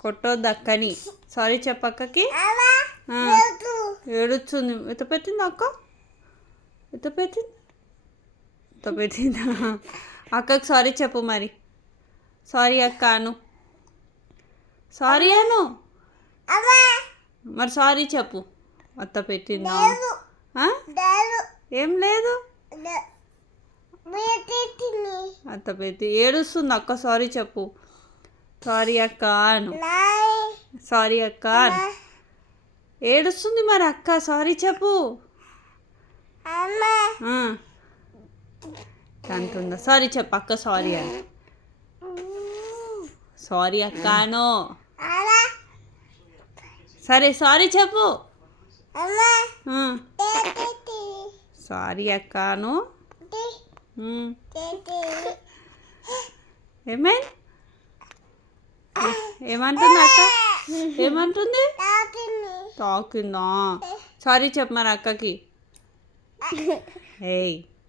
కొట్టొద్దు అక్కని. సారీ చెప్పక్కకి. ఏడుస్తుంది. ఎత్త పెట్టింది అక్క, ఎత్త పెట్టిందా? అక్కకి సారీ చెప్పు మరి. సారీ అక్క అను. సారీ అను మరి. సారీ చెప్పు. అత్త పెట్టిందా? ఏం లేదు. అత్త పెట్టి ఏడుస్తుంది అక్క. సారీ చెప్పు. సారీ అక్క అను. సారీ అక్క అను. ఏడుస్తుంది మరి అక్క. సారీ చెప్పు. అంటుందా? సారీ చెప్పు అక్క. సారీ అని. సారీ అక్క అను. సరే సారీ చెప్పు. సారీ అక్క అను. ఏమంటుంది అక్క? ఏమంటుంది? తాకిందా? సారీ చెప్పు మరి అక్కకి. ఏయ్